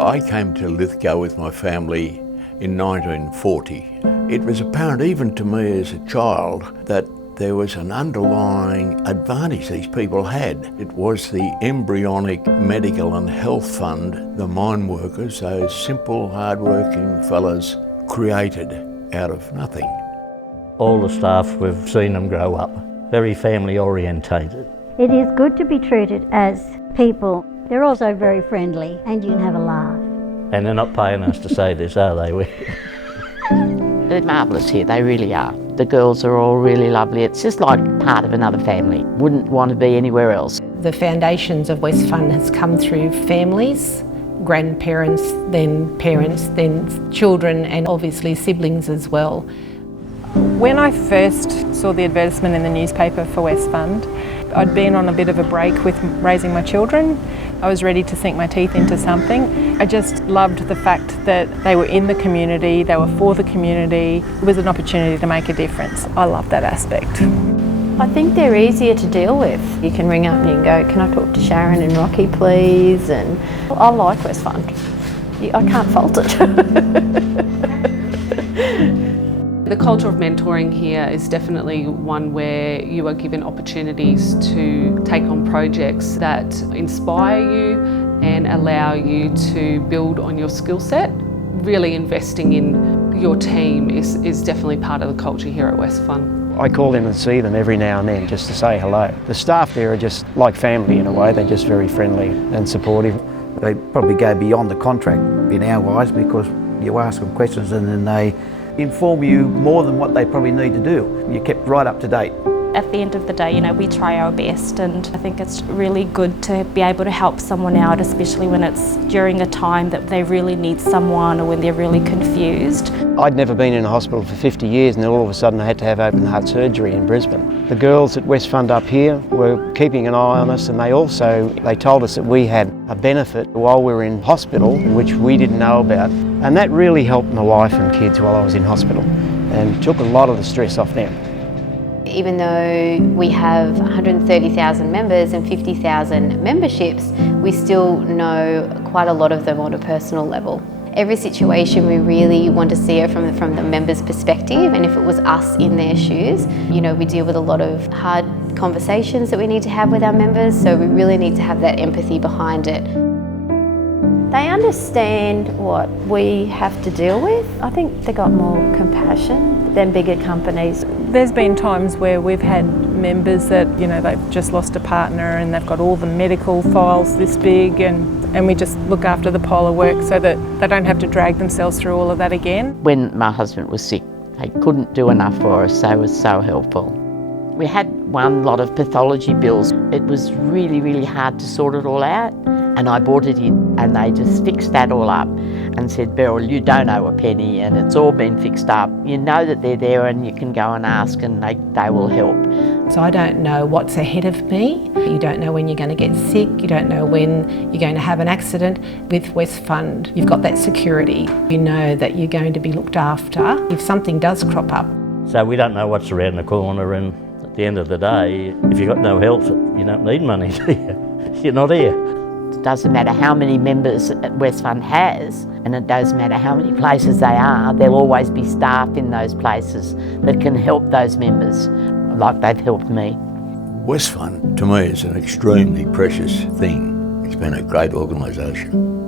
I came to Lithgow with my family in 1940. It was apparent even to me as a child that there was an underlying advantage these people had. It was the embryonic medical and health fund the mine workers, those simple, hard-working fellas, created out of nothing. All the staff, we've seen them grow up, very family orientated. It is good to be treated as people. They're also very friendly and you can have a laugh. And they're not paying us to say this, are they? They're marvellous here, they really are. The girls are all really lovely. It's just like part of another family. Wouldn't want to be anywhere else. The foundations of Westfund has come through families, grandparents, then parents, then children and obviously siblings as well. When I first saw the advertisement in the newspaper for Westfund, I'd been on a bit of a break with raising my children. I was ready to sink my teeth into something. I just loved the fact that they were in the community, they were for the community. It was an opportunity to make a difference. I love that aspect. I think they're easier to deal with. You can ring up and you can go, can I talk to Sharon and Rocky please? And I like Westfund. I can't fault it. The culture of mentoring here is definitely one where you are given opportunities to take on projects that inspire you and allow you to build on your skill set. Really investing in your team is definitely part of the culture here at Westfund. I call in and see them every now and then just to say hello. The staff there are just like family in a way. They're just very friendly and supportive. They probably go beyond the contract in our eyes because you ask them questions and then they inform you more than what they probably need to do. You're kept right up to date. At the end of the day, we try our best, and I think it's really good to be able to help someone out, especially when it's during a time that they really need someone or when they're really confused. I'd never been in a hospital for 50 years and all of a sudden I had to have open heart surgery in Brisbane. The girls at Westfund up here were keeping an eye on us, and they told us that we had a benefit while we were in hospital, which we didn't know about. And that really helped my wife and kids while I was in hospital and took a lot of the stress off them. Even though we have 130,000 members and 50,000 memberships, we still know quite a lot of them on a personal level. Every situation we really want to see it from the members' perspective, and if it was us in their shoes, we deal with a lot of hard conversations that we need to have with our members, so we really need to have that empathy behind it. They understand what we have to deal with. I think they got more compassion than bigger companies. There's been times where we've had members that, they've just lost a partner and they've got all the medical files this big, and we just look after the pile of work so that they don't have to drag themselves through all of that again. When my husband was sick, they couldn't do enough for us, so it was so helpful. We had one lot of pathology bills. It was really, really hard to sort it all out. And I brought it in and they just fixed that all up and said, Beryl, you don't owe a penny and it's all been fixed up. You know that they're there and you can go and ask and they will help. So I don't know what's ahead of me. You don't know when you're going to get sick. You don't know when you're going to have an accident. With Westfund, you've got that security. You know that you're going to be looked after if something does crop up. So we don't know what's around the corner, and at the end of the day, if you've got no health, you don't need money, do you? You're not here. It doesn't matter how many members Westfund has, and it doesn't matter how many places they are, there'll always be staff in those places that can help those members, like they've helped me. Westfund, to me, is an extremely precious thing. It's been a great organisation.